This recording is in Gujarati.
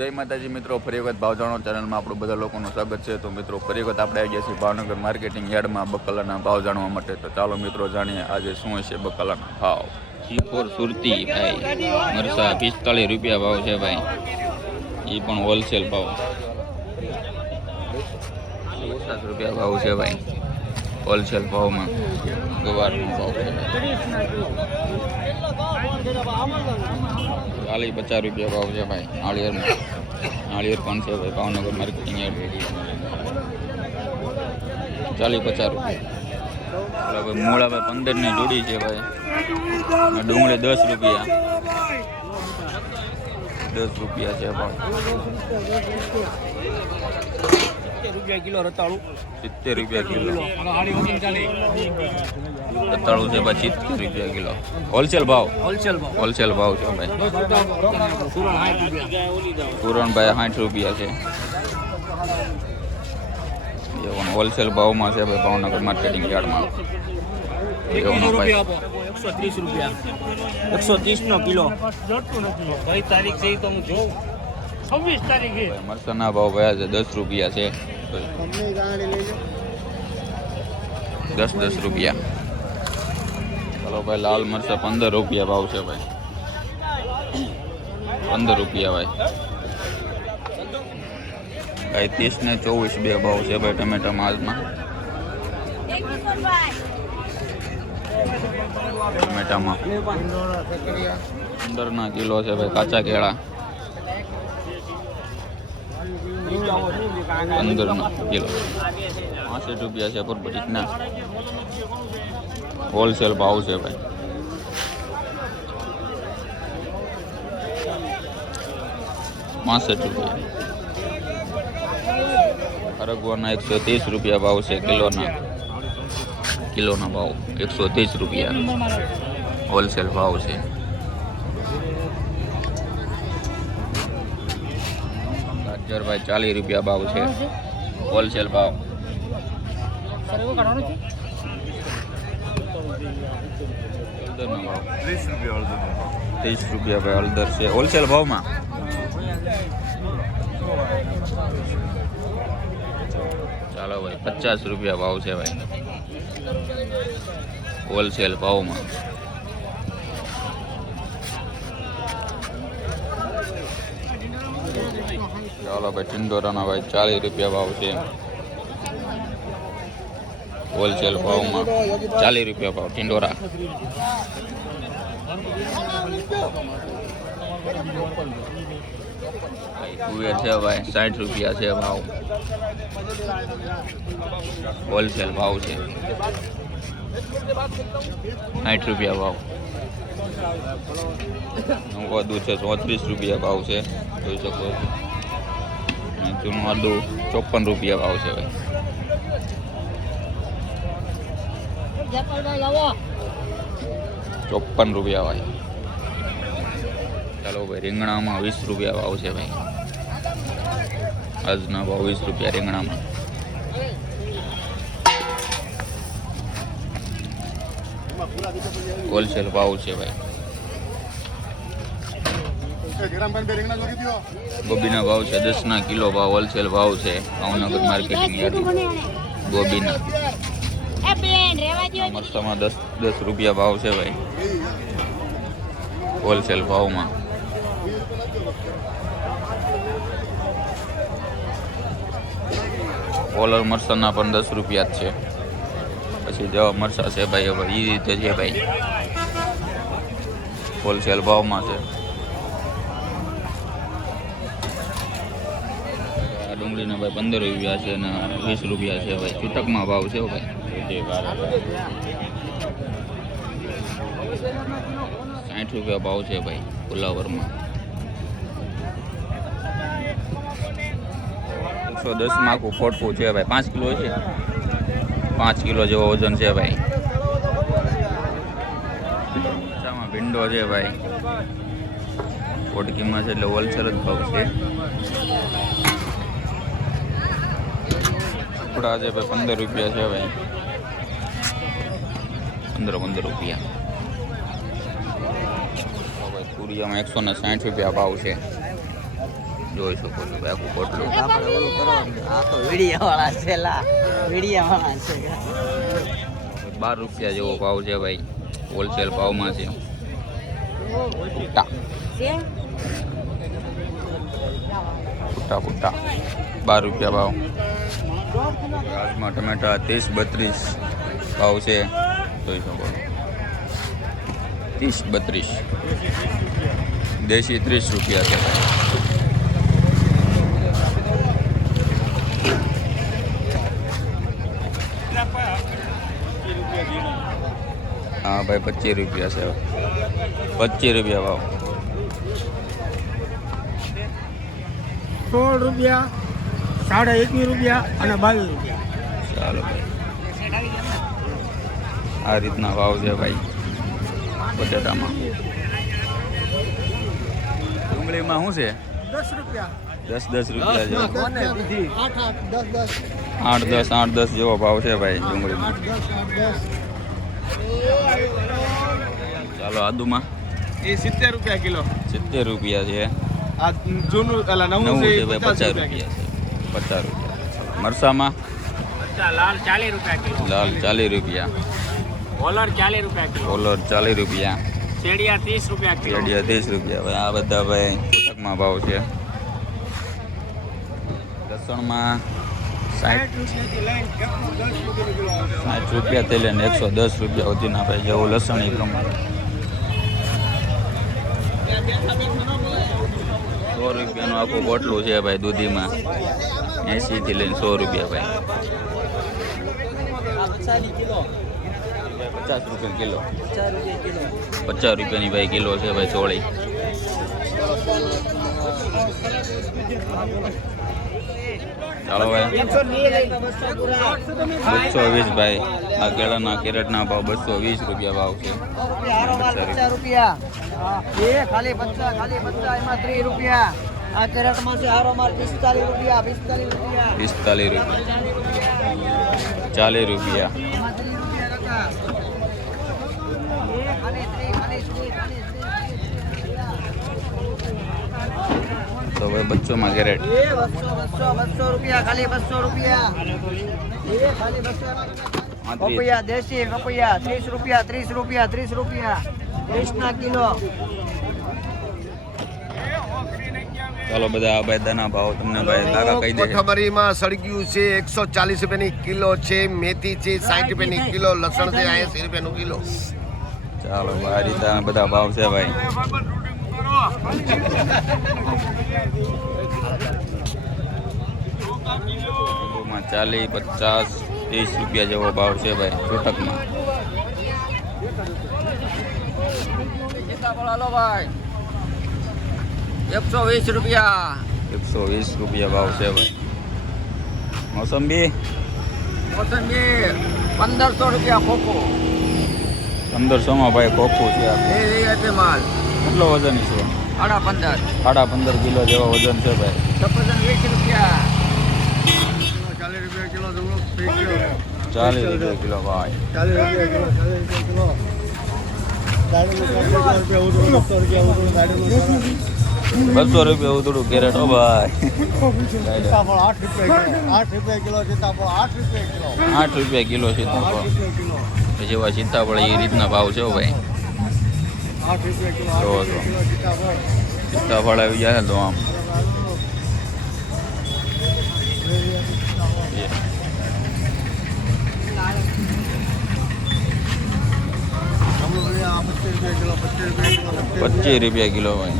જય માતાજી મિત્રો, ફરી વખત ભાવ જાણો ચેનલમાં આપણું બધા લોકોનું સ્વાગત છે। તો મિત્રો ફરી વખત આપણે આવી ગયા છીએ ભાવનગર માર્કેટિંગ યાર્ડમાં બકાલાના ભાવ જાણવા માટે। તો ચાલો મિત્રો જાણીએ આજે શું હશે બકાલાના ભાવ। ચીખોર સુરતી ભાઈ મરસા 45 રૂપિયા ભાવ છે ભાઈ, એ પણ હોલસેલ ભાવ। 50 રૂપિયા ભાવ છે ભાઈ હોલસેલ ભાવમાં। ગવારનો ભાવ છે 50 રૂપિયા ભાવ છે ભાઈ। નાળિયેર પણ છે ભાઈ ભાવનગર માર્કેટિંગ યાર્ડ 50 રૂપિયા। હવે મૂળા ભાઈ 15 ની જોડી છે ભાઈ। ડુંગળી 10 રૂપિયા, 10 રૂપિયા છે ભાવ। 70 કિલો રતાળું 70 રૂપિયા કિલો રતાળું છે ભાઈ 70 રૂપિયા કિલો હોલસેલ ભાવ છે ભાઈ। પુરણ ભાઈ 60 રૂપિયા છે, હોલસેલ ભાવમાં છે ભાઈ ભાવનગર માર્કેટિંગ યાર્ડમાં। 130 રૂપિયા 130 નો કિલો। કઈ તારીખ છે તો હું જોઉં, 26 તારીખે। મરચાના ભાવ ભયા છે 10 રૂપિયા છે, 10 રૂપિયા। ચાલો ભાઈ લાલ મરચા 15 રૂપિયા ભાવ છે ભાઈ, 15 રૂપિયા ભાઈ। 30 ને 24 બે ભાવ છે ભાઈ ટમેટા માલમાં। ટમેટામાં 15 ના કિલો છે ભાઈ। કાચા કેળા 15 ના કિલો 65 રૂપિયા છે પરબરીના હોલસેલ ભાવ છે ભાઈ। 65 રૂપિયા। અરગવાના 130 રૂપિયા ભાવ છે કિલોના ભાવ 130 રૂપિયા હોલસેલ ભાવ છે। ગાજર ભાઈ 40 રૂપિયા ભાવ છે હોલસેલ ભાવ। 30 રૂપિયા ભાઈ હળદર છે હોલસેલ ભાવમાં। ચાલો ભાઈ 50 રૂપિયા ભાવ છે ભાઈ હોલસેલ ભાવમાં। ચાલો ભાઈ ટિંડોરાના ભાઈ 40 રૂપિયા ભાવ છે હોલસેલ ભાવમાં। 40 રૂપિયા ભાવ ટિંડોરા। તુવેર છે ભાઈ 60 રૂપિયા છે ભાવ હોલસેલ ભાવ છે। 60 રૂપિયા ભાવ। આદુ છે 34 રૂપિયા ભાવ છે, જોઈ શકો છો। જૂનું આદુ 54 રૂપિયા ભાવ છે ભાઈ। 54 રૂપિયા ભાઈ। ચાલો ભાઈ રીંગણામાં 20 રૂપિયા ભાવ છે ભાઈ। આજના ભાવ 20 રૂપિયા રીંગણામાં। હોલસેલ ભાવ છે ભાઈ। ગોબીના ભાવ છે 10 ના કિલો ભાવ હોલસેલ ભાવ છે ભાવનગર માર્કેટિંગ યાર્ડ ગોબીના। મરચામાં 10 રૂપિયા ભાવ છે ભાઈ હોલસેલ ભાવમાં। કોલર મરચાના પણ 10 રૂપિયા જ છે। પછી જવા મરચા છે ભાઈ હવે એ રીતે છે ભાઈ હોલસેલ ભાવમાં છે। ડુંગળીના ભાઈ 15 રૂપિયા છે અને 20 રૂપિયા છે ભાઈ છૂટકમાં ભાવ છે ભાઈ। 60 રૂપિયા ભાવ છે ભાઈ ફુલાવરમાં। 110 માં આખું ફોટવું છે ભાઈ। 5 કિલો છે, 5 કિલો જેવો વજન છે ભાઈ। ભીંડો છે ભાઈ પોટકીમાં છે એટલે હોલસેલ જ ભાવ છે। કપડા છે ભાઈ 15 રૂપિયા છે ભાઈ। 15 રૂપિયા। તુરિયામાં 160 રૂપિયા ભાવ છે। જોઈ શકો છો ભાઈ આખું પોટલું. આપણે ઓલું કરવાનું આ તો વીડિયાવાળા છે લા વીડિયાવાળા છે 12 રૂપિયા જેવો ભાવ છે ભાઈ, હોલસેલ ભાવમાં છે. ફૂટા ફૂટા 12 રૂપિયા ભાવ. રાજમાં ટમેટા 30-32 ભાવ છે, જોઈ શકો 30-32. દેશી 30 રૂપિયા છે ભાઈ. હા ભાઈ 25 રૂપિયા છે, 25 રૂપિયા ભાવ. 16 રૂપિયા, 21.5 રૂપિયા અને 22 રૂપિયા. ચાલો ભાઈ, આ રીતના ભાવ છે ભાઈ બટેટામાં. ડુંગળીમાં શું છે? 10 રૂપિયા. 10 રૂપિયા જેવો, 8 8-10 જેવો ભાવ છે ભાઈ ડુંગળીમાં. ચાલો આદુમાં એ 70 રૂપિયા કિલો. 70 રૂપિયા છે. આ જૂનું અલા નવું છે ભાઈ 50 રૂપિયા છે, 50 રૂપિયા. મરસામાં લાલ 40 રૂપિયા કિલો. લાલ 40 રૂપિયા, ઓલર 40 રૂપિયા કિલો. કોલર 40 રૂપિયા, શેડિયા 30 રૂપિયા કિલો. કેડિયા 30 રૂપિયા. ભાઈ આ બધા ભાઈ છૂટકમાં ભાવ છે. લસણમાં 60 રૂપિયાથી લઈને 110 રૂપિયા કિલો. 60 રૂપિયાથી લઈને 110 રૂપિયા સુધીના ભાઈ જેવું લસણ એ પ્રમાણે. 100 રૂપિયાનું આખું બોટલું છે ભાઈ દૂધીમાં, 80 થી લઈને 100 રૂપિયા ભાઈ. 50 રૂપિયા કિલો, 50 રૂપિયાની ભાઈ કિલો છે ભાઈ ચોળી. ચાલો ભાઈ 220 ભાઈ. આ કેળાના કેરેટના ભાવ 220 રૂપિયા ભાવ છે. 50 રૂપિયા ખાલી 50 એમાં 30 રૂપિયા. આ કેરેટમાં છે હારો માલ 45 રૂપિયા 45 રૂપિયા 45 રૂપિયા, 40 રૂપિયા. એમાં 30 રૂપિયા કાકા. ખાલી 30 તો ભાઈ બચ્ચોમાં કેરેટ 200 રૂપિયા ખાલી 200 રૂપિયા ખાલી 200. પપૈયા દેશી પપૈયા 30 રૂપિયા 30 રૂપિયા 30 રૂપિયા 30 ના કિલો. ચાલો બધા આ બધાના ભાવ તમને ભાઈ કાકા કહી દે. કોથમરીમાં સળગ્યું છે 140 રૂપિયાની કિલો છે, મેથી છે 60 રૂપિયાની કિલો, લસણ છે 80 રૂપિયાનું કિલો. ચાલો ભાઈ આ રીતે બધા ભાવ છે ભાઈ. લીંબુમાં 40, 50, 30 રૂપિયા જેવો ભાવ છે ભાઈ છૂટકમાં. ભાઈ 120 રૂપિયા 120 રૂપિયા ભાવ છે ભાઈ. મોસંબી મોસંબી 1500 રૂપિયા ખોખો 1500માં ભાઈ ખોખું છે. એ માલ કેટલો વજન છે? 15.5 15.5 કિલો જેવો વજન છે ભાઈ. સફરજન 20 રૂપિયા 40 રૂપિયા કિલો જમણો 40 રૂપિયા કિલો ભાઈ. 200 રૂપિયા ઉતરું કેરેટ હો ભાઈ. 8 રૂપિયા કિલો સીતાફળ જેવા સીતાફળ એ રીતના ભાવ છે હો ભાઈ. જો તો સીતાફળ આવી જાય તો આમ ₹25 કિલો ભાઈ.